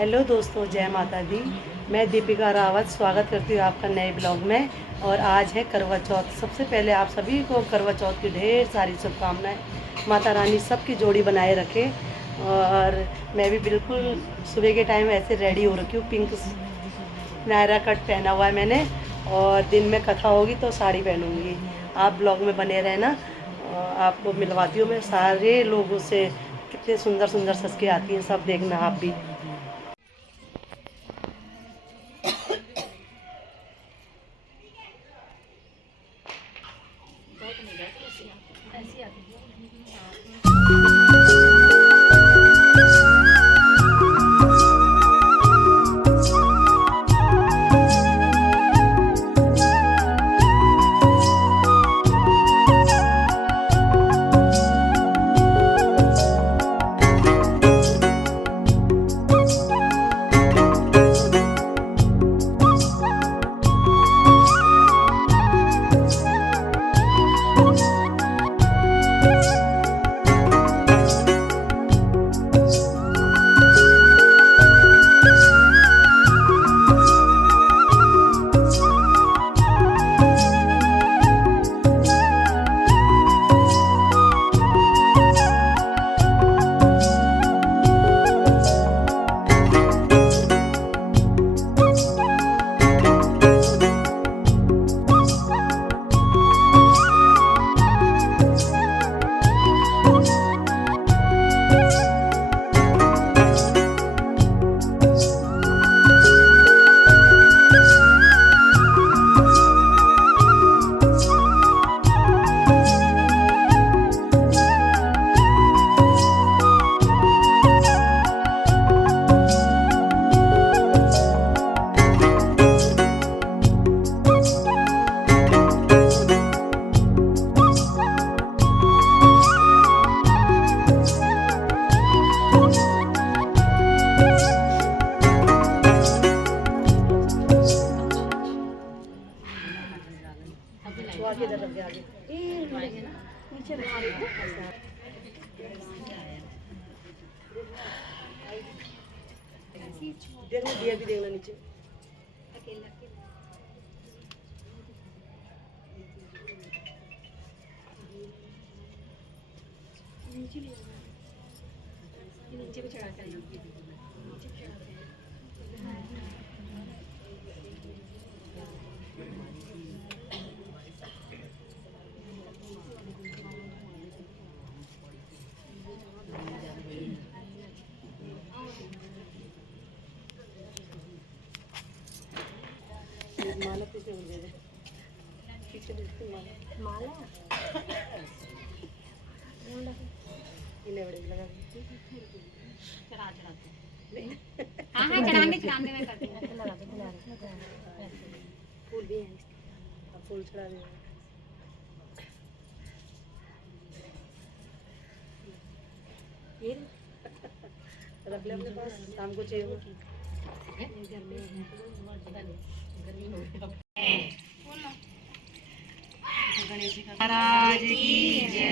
Hello दोस्तों, जय माता दी। मैं दीपिका रावत स्वागत करती हूँ आपका नए ब्लॉग में। और आज है करवा चौथ। सबसे पहले आप सभी को करवा चौथ की ढेर सारी शुभकामनाएं। माता रानी सबकी जोड़ी बनाए रखे। और मैं भी बिल्कुल सुबह के टाइम ऐसे रेडी हो रखी हूँ। पिंक नायरा कट पहना हुआ है मैंने। और दिन में कथा होगी तो साड़ी पहनूंगी। आप ब्लॉग में बने रहना। आपको मिलवाती हूँ मैं सारे लोगों से। कितने सुंदर सुंदर सज के आती हैं, सब देखना आप भी। आगे इधर लग गया आगे। नीचे देखना, दिया भी देखना नीचे। नीचे भी चढ़ाते हैं। माला पीछे दे दे, पीछे माला इन्हें बड़े लगा चढ़ा चढ़ाते। हाँ हाँ, चढ़ाने में करते हैं। लगा दे फूल भी हैं, अब फूल चढ़ा दे। ये रख ले अपने पास, शाम को चाहिए होगी। महाराज की जय।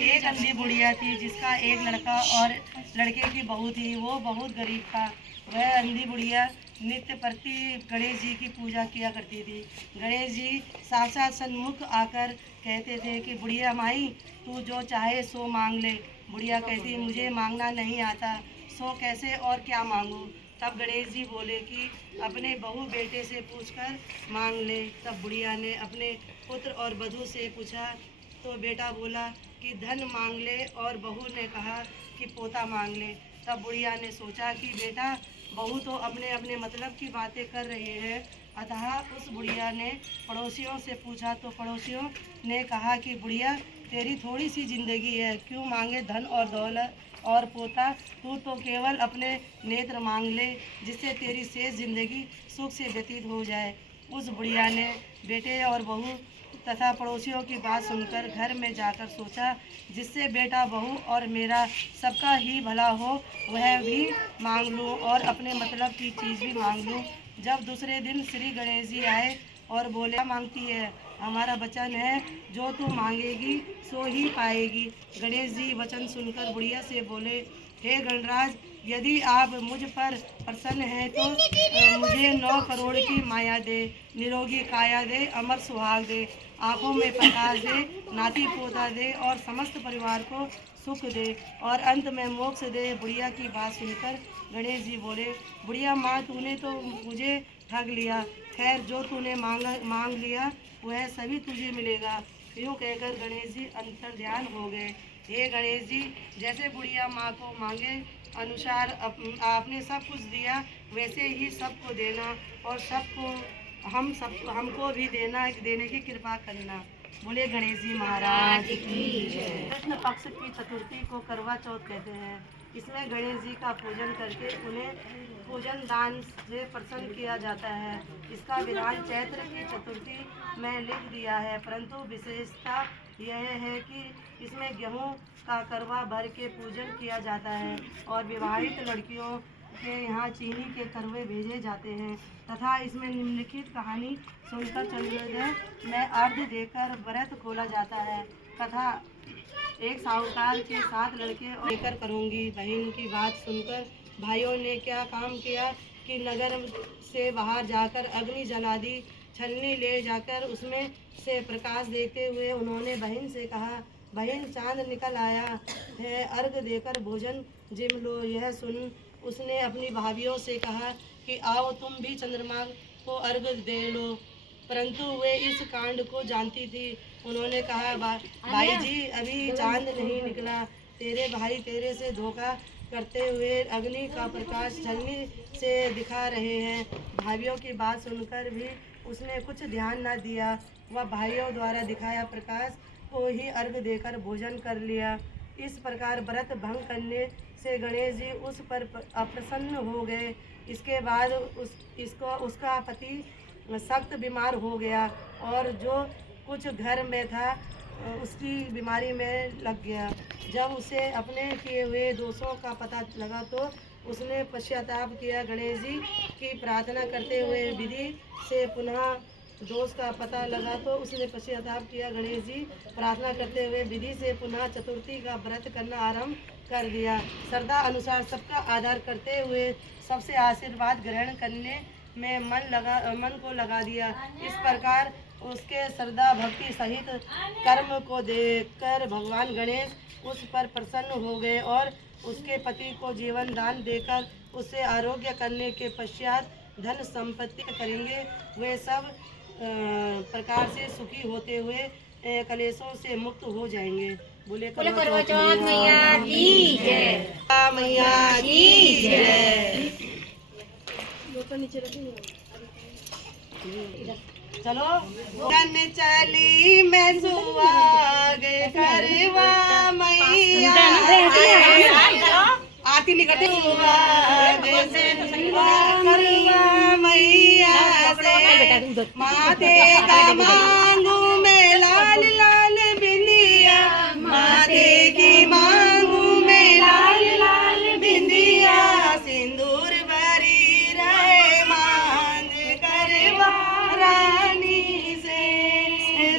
एक अंधी बुढ़िया थी जिसका एक लड़का और लड़के की बहू थी। वो बहुत गरीब था। वह अंधी बुढ़िया नित्य प्रति गणेश जी की पूजा किया करती थी। गणेश जी साक्षात सन्मुख आकर कहते थे कि बुढ़िया माई, तू जो चाहे सो मांग ले। बुढ़िया कहती, मुझे मांगना नहीं आता, सो कैसे और क्या मांगूं। तब गणेश जी बोले कि अपने बहू बेटे से पूछकर मांग ले। तब बुढ़िया ने अपने पुत्र और वधू से पूछा तो बेटा बोला कि धन मांग ले, और बहू ने कहा कि पोता मांग ले। तब बुढ़िया ने सोचा कि बेटा बहू तो अपने अपने मतलब की बातें कर रही है। अतः उस बुढ़िया ने पड़ोसियों से पूछा तो पड़ोसियों ने कहा कि बुढ़िया, तेरी थोड़ी सी ज़िंदगी है, क्यों मांगे धन और दौलत और पोता। तू तो केवल अपने नेत्र मांग ले, जिससे तेरी शेष ज़िंदगी सुख से व्यतीत हो जाए। उस बुढ़िया ने बेटे और बहू तथा पड़ोसियों की बात सुनकर घर में जाकर सोचा, जिससे बेटा बहू और मेरा सबका ही भला हो, वह भी मांग लूँ और अपने मतलब की चीज़ भी मांग लूँ। जब दूसरे दिन श्री गणेश जी आए और बोले, क्या मांगती है? हमारा वचन है, जो तू मांगेगी सो ही पाएगी। गणेश जी वचन सुनकर बुढ़िया से बोले, हे गणराज, यदि आप मुझ पर प्रसन्न हैं तो मुझे 9 करोड़ की माया दे, निरोगी काया दे, अमर सुहाग दे, आंखों में प्रकाश दे, नाती पोता दे और समस्त परिवार को सुख दे और अंत में मोक्ष दे। बुढ़िया की बात सुनकर गणेश जी बोले, बुढ़िया माँ, तूने तो मुझे ठग लिया। खैर, जो तूने मांग लिया वह सभी तुझे मिलेगा। यूँ कहकर गणेश जी अंतर्ध्यान हो गए। हे गणेश जी, जैसे बुढ़िया माँ को मांगे अनुसार आपने सब कुछ दिया, वैसे ही सबको देना और हमको भी देने की कृपा करना। बोले गणेश जी महाराज की जय। कृष्ण पक्ष की चतुर्थी को करवा चौथ कहते हैं। इसमें गणेश जी का पूजन करके उन्हें पूजन दान से प्रसन्न किया जाता है। इसका विधान चैत्र की चतुर्थी में लिख दिया है, परंतु विशेषता यह है कि इसमें गेहूं का करवा भर के पूजन किया जाता है और विवाहित लड़कियों के यहाँ चीनी के करवे भेजे जाते हैं तथा इसमें निम्नलिखित कहानी सुनकर चंद्रोदय में अर्घ देकर व्रत खोला जाता है। कथा, एक साहूकार के 7 लड़के और लेकर करूँगी। बहन की बात सुनकर भाइयों ने क्या काम किया कि नगर से बाहर जाकर अग्नि जला दी। छलनी ले जाकर उसमें से प्रकाश देखते हुए उन्होंने बहन से कहा, बहन, चांद निकल आया है, अर्घ देकर भोजन जिम लो। यह सुन उसने अपनी भाभियों से कहा कि आओ तुम भी चंद्रमा को अर्घ दे लो, परंतु वे इस कांड को जानती थी। उन्होंने कहा, भाई जी, अभी चांद नहीं निकला, तेरे भाई तेरे से धोखा करते हुए अग्नि का प्रकाश छलनी से दिखा रहे हैं। भाइयों की बात सुनकर भी उसने कुछ ध्यान न दिया। वह भाइयों द्वारा दिखाया प्रकाश को ही अर्घ देकर भोजन कर लिया। इस प्रकार व्रत भंग करने से गणेश जी उस पर अप्रसन्न हो गए। इसके बाद उसका पति सख्त बीमार हो गया और जो कुछ घर में था उसकी बीमारी में लग गया। जब उसे अपने किए हुए दोषों का पता लगा तो उसने पश्चाताप किया। गणेश जी की प्रार्थना करते हुए विधि से पुनः दोष का पता लगा तो उसने पश्चाताप किया। गणेश जी प्रार्थना करते हुए विधि से पुनः चतुर्थी का व्रत करना आरंभ कर दिया। श्रद्धा अनुसार सबका आदर करते हुए सबसे आशीर्वाद ग्रहण करने में मन को लगा दिया। इस प्रकार उसके श्रद्धा भक्ति सहित कर्म को देखकर भगवान गणेश उस पर प्रसन्न हो गए और उसके पति को जीवन दान देकर उससे आरोग्य करने के पश्चात धन संपत्ति करेंगे। वे सब प्रकार से सुखी होते हुए कलेशों से मुक्त हो जाएंगे। बोले करवा चौथ मैया की जय, मैया की जय। चलो, गन चली मैं सुहाग करवा मैया, आरती नहीं करते, सुहाग करवा मैया से, माथे का मांगू मैं लाल लाल बिंदिया, माथे की मांगू मैं लाल लाल बिंदिया, सिंदूर भरी रहे मांग करवा रानी से,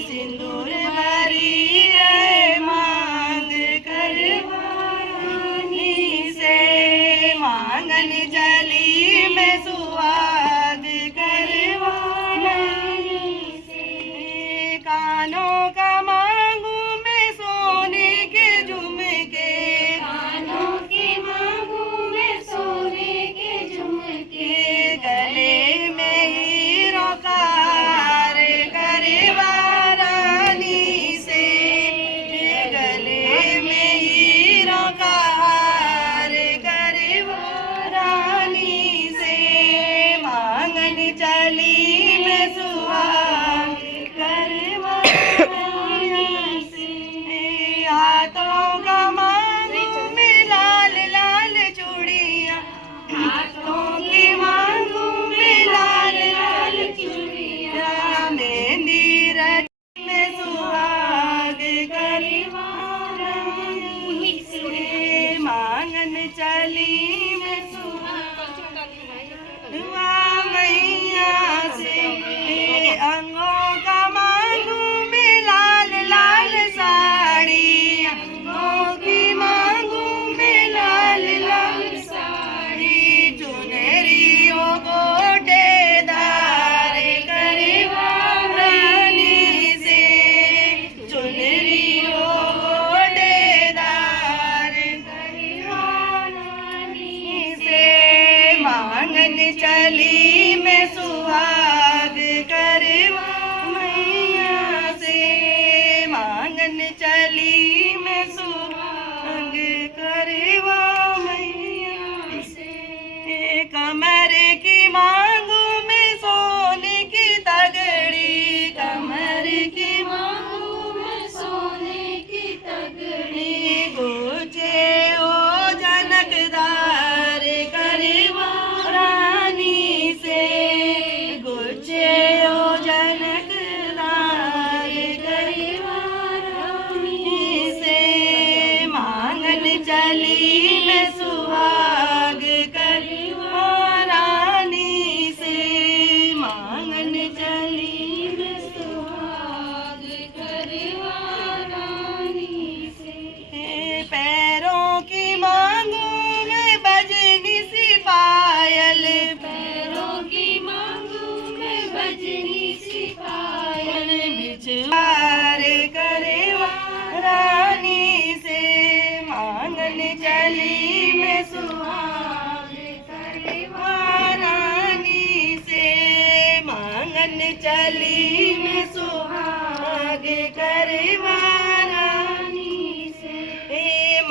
सिंदूर भरी रहे मांग करवा रानी से, मांगन जली में सुहाग करवा रानी से,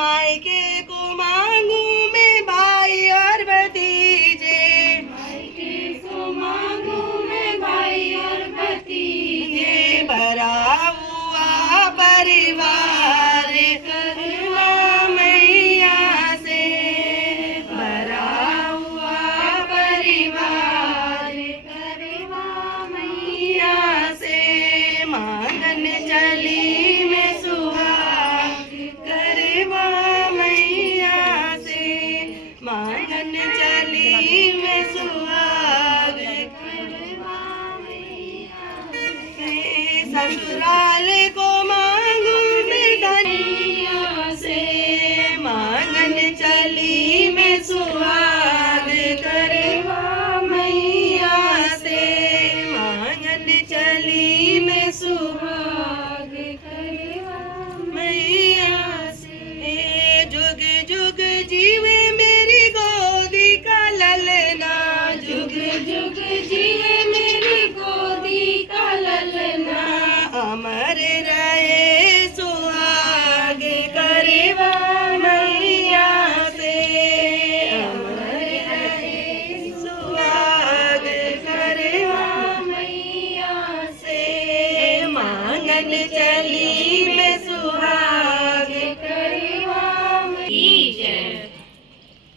मायके को मांगू मैं भाई और भतीजे, मायके को मांगू मैं भाई और भतीजे, भरा हुआ परिवार करवा मैया से, भरा हुआ परिवार करवा मैया से मांगन चली मैं सुहाग करवा मैया से, मांगन चली मैं सुहाग करवा मैया से, ससुराल को मांगू मैं धनिया से, मांगन चली मैं सुहाग करवा मैया से, मांगन चली मैं सुहाग करवा मैया से, जुग जुग जीवे मेरी गोदी का ललना, जुग जुग जिए मेरी गोदी का ललना, अमर रहे सुहाग करवा मैया से, अमर रहे सुहाग करवा मैया से, मांगन चली मैं सुहाग करवा मैया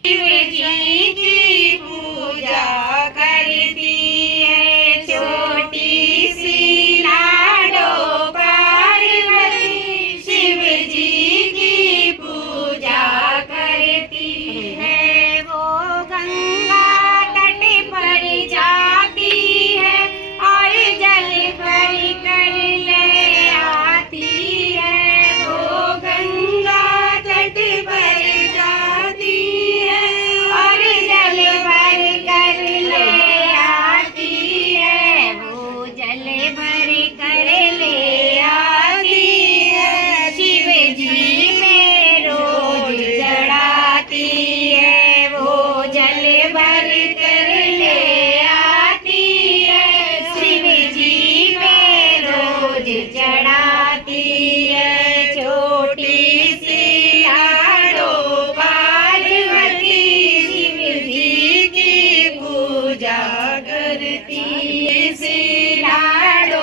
शिव जी की पूजा करती है छोटी सी लाडो पार्वती, शिव जी की पूजा करती है वो गंगा तट पर जाती है और जल भर कर ले आती है, वो गंगा तट पर जाती है और जल भर कर ले आती है, वो जल भर कर ले आती है, शिव जी में रोज चढ़ाती है, वो जल भर कर ले आती है, शिव जी में रोज चढ़ाती है, छोटी सी लाडो पार्वती, शिव जी की पूजा करती, सी लाडो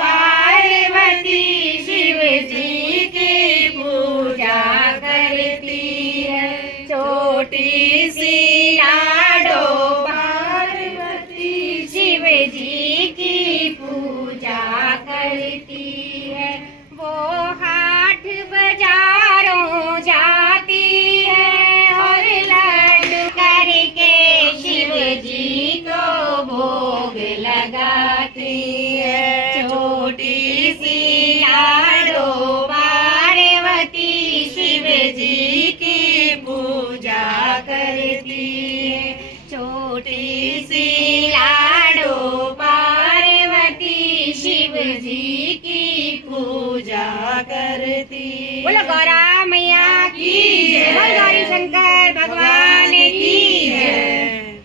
पार्वती, शिव जी की पूजा करती है, छोटी सी लाडो पार्वती, शिव जी की पूजा करती है, वो हाट बाजारों जाती है और लड्डू करके शिव जी को भोग लगाती है, छोटी सी लाडो पार्वती, शिव जी की पूजा करती है, छोटी सी लाडो पार्वती, शिव जी की पूजा करती। बोलो गौरा मैया की जय, बोलो गौरी शंकर भगवान की जय,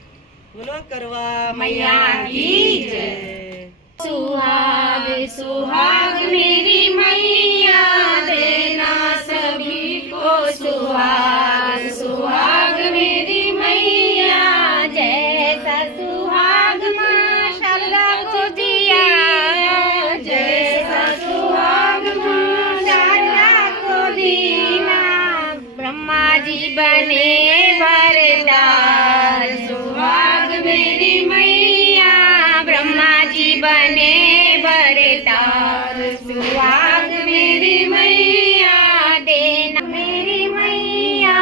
बोलो करवा मैया की जय। सुहाग सुहाग मेरी मैया देना सभी को सुहाग, सुहाग मेरी मैया जैसा सुहाग माशाल्लाह को दिया, जैसा सुहाग माशाल्लाह को दिया, ब्रह्मा जी बने वरदार, सुहाग मेरी मैया ब्रह्मा जी बने वरदार, सुहाग मेरी मैया देना मेरी मैया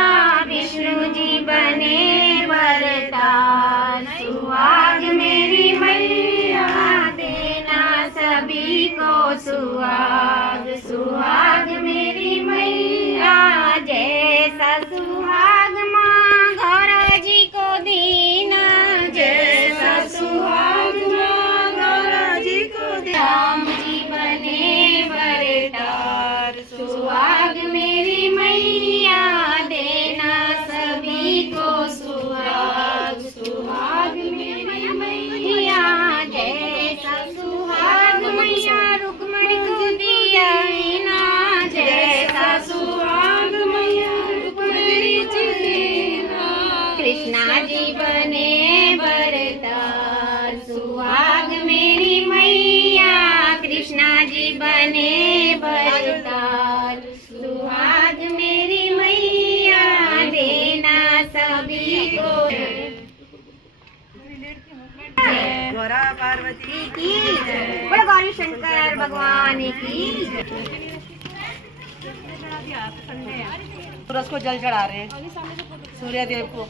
विष्णु जी बने वरदार, सुहाग मेरी मैया देना सभी को सुहाग, सुहाग मेरी मैया जैसा सुहाग माँ गौरा जी को दीना, जैसा सुहाग माँ गौरा जी को दीना, राम जी बने वरदार, सुहाग मेरी मैया देना सभी को सुहाग, सुहाग मेरी मैया जैसा सुहाग मैया रुक्मणी को दिया ना, जैसा सुहाग मैया गौरा पार्वती की जय, बोलो गौरी शंकर भगवान की जय। सूरज को जल चढ़ा रहे हैं, सूर्य देव को।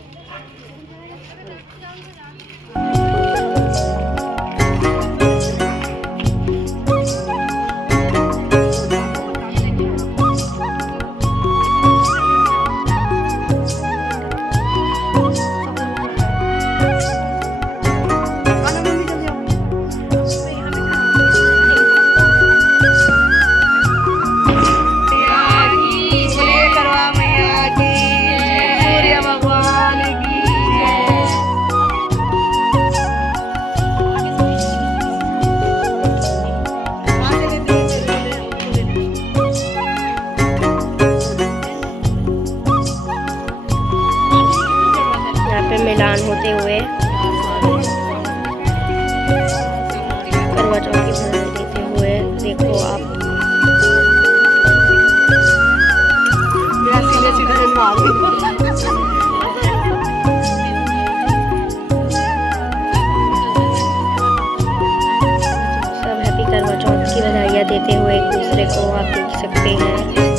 मिलान होते हुए करवा चौथ की बधाई देते हुए देखो आप सब हैप्पी करवा चौथ की बधाइयाँ देते हुए एक दूसरे को आप देख सकते हैं।